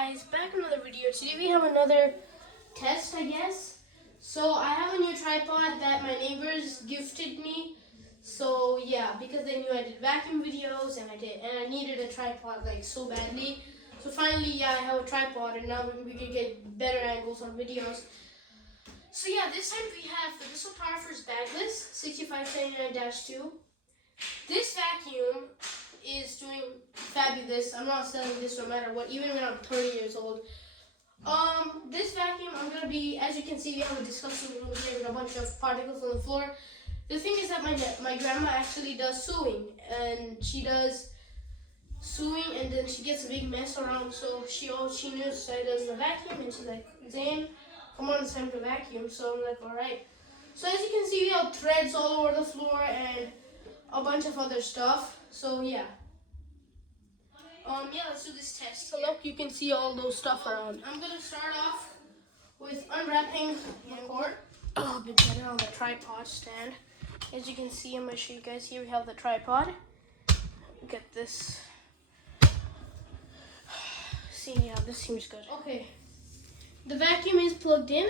guys, back with another video. Today we have another test, I guess. So I have a new tripod that my neighbors gifted me. So yeah, because they knew I did vacuum videos and I needed a tripod like so badly. So finally, yeah, I have a tripod and now we can get better angles on videos. So yeah, this time we have the Bissell Powerforce bagless 6579-2. This vacuum is doing fabulous. I'm not selling this no matter what, even when I'm 30 years old. This vacuum, I'm gonna be, as you can see, we have a disgusting room here with a bunch of particles on the floor. The thing is that my grandma actually does sewing, and she does sewing, and then she gets a big mess around. So she knew so I does the vacuum, and she's like, Zane, come on, it's time to vacuum. So I'm like, all right. So as you can see, we have threads all over the floor and a bunch of other stuff. So yeah. Yeah, let's do this test. So look, you can see all those stuff around. I'm gonna start off with unwrapping the cord. A little bit better on the tripod stand. As you can see, I'm gonna show you guys here. We have the tripod. Get this. See, yeah, this seems good. Okay, the vacuum is plugged in.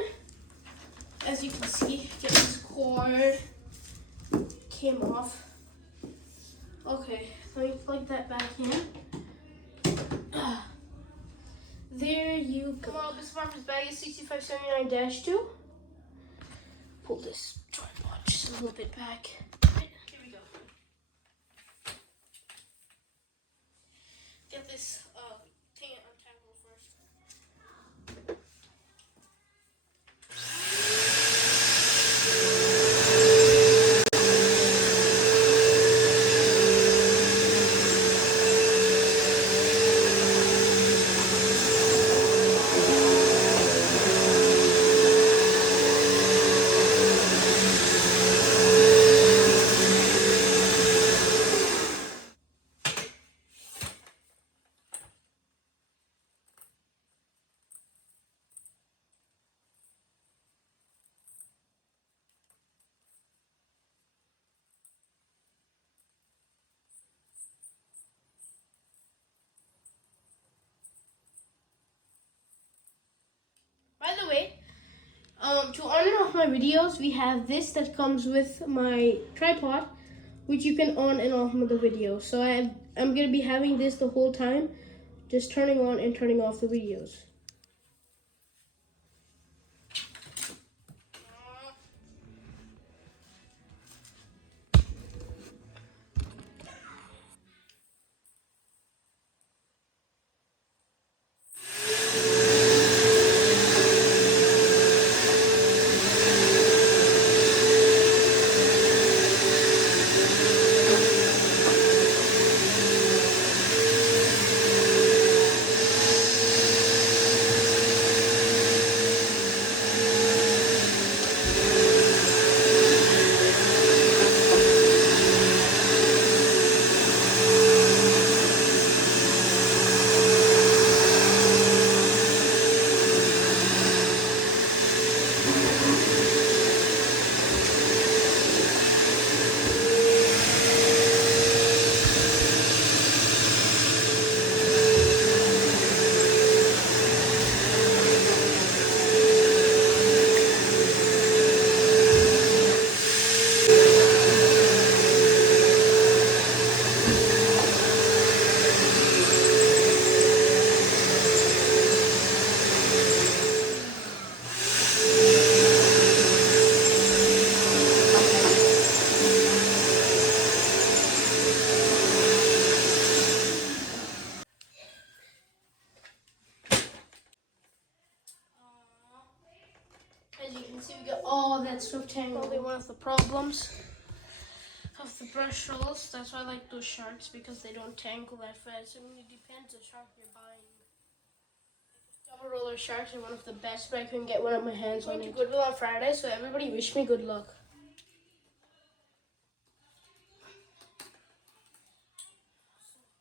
As you can see, get this cord came off. Okay, let me plug that back in. There you go. Come on, this Powerforce bag is 6579-2. Pull this tripod just a little bit back. Right, here we go. Get this thing untangled first. By the way, to on and off my videos, we have this that comes with my tripod, which you can on and off with the video. So I'm gonna be having this the whole time, just turning on and turning off the videos. As you can see, we got all that stuff tangled. Probably one of the problems of the brush rolls. That's why I like those sharks, because they don't tangle that fast. I mean, it depends on the shark you're buying. Double roller sharks are one of the best, but I couldn't get one of my hands on it. I'm going to Goodwill on Friday, so everybody wish me good luck.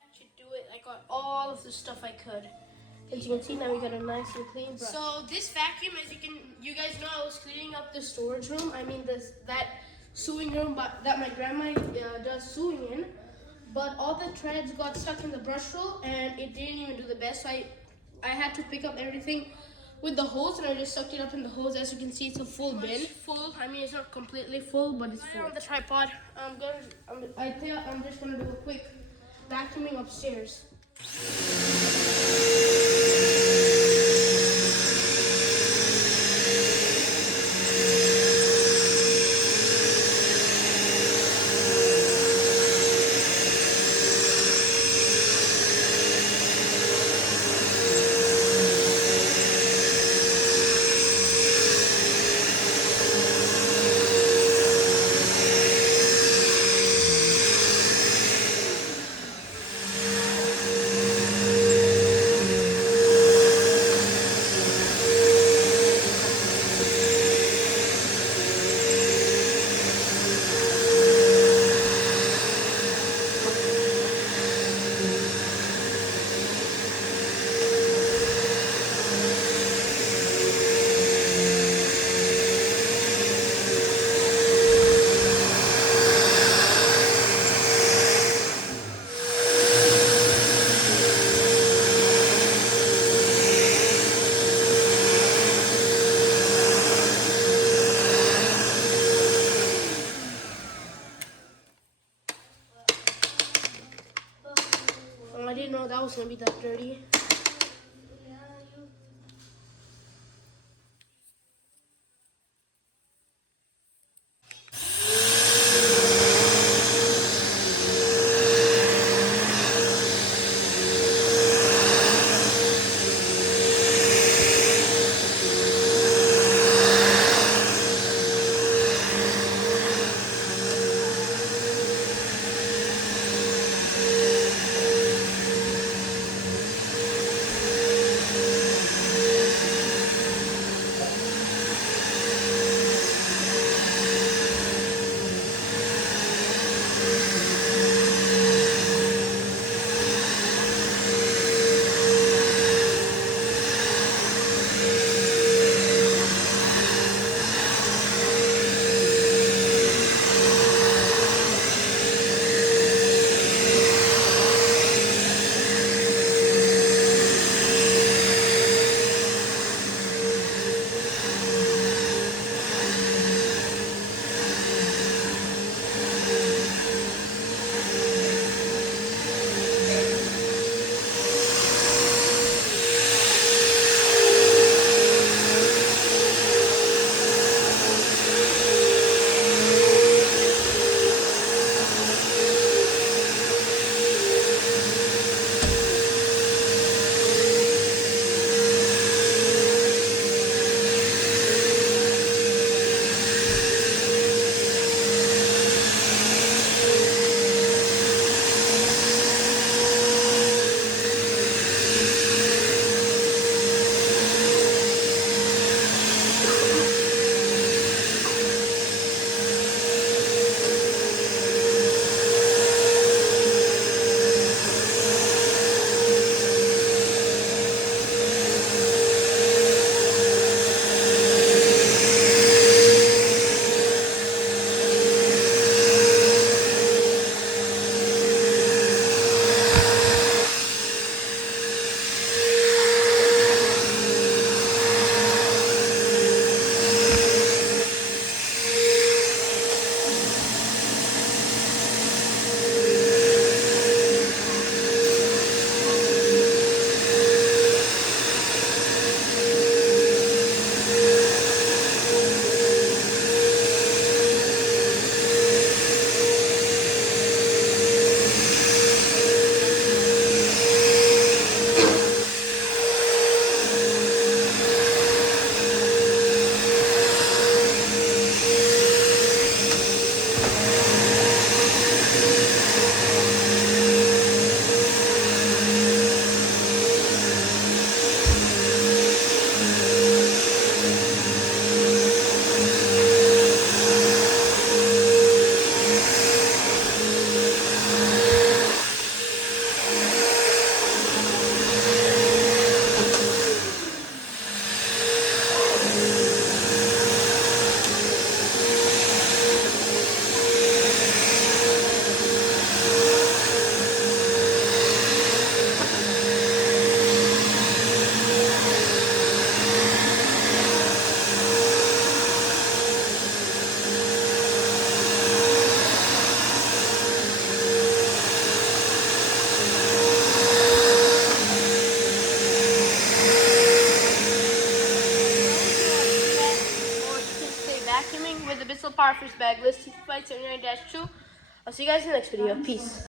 I should do it. I got all of the stuff I could. As you can see, now we got a nice and clean brush. So this vacuum, as you guys know, I was cleaning up the storage room. I mean, that sewing room that my grandma does sewing in. But all the threads got stuck in the brush roll, and it didn't even do the best. So I I had to pick up everything with the hose, and I just sucked it up in the hose. As you can see, it's a full bin. Full. I mean, it's not completely full, but it's full. On the tripod, I think I'm just gonna do a quick vacuuming upstairs. I didn't know that was gonna be that dirty. vacuuming with the Bissell Powerfish bag list 2 I'll see you guys in the next video. Peace.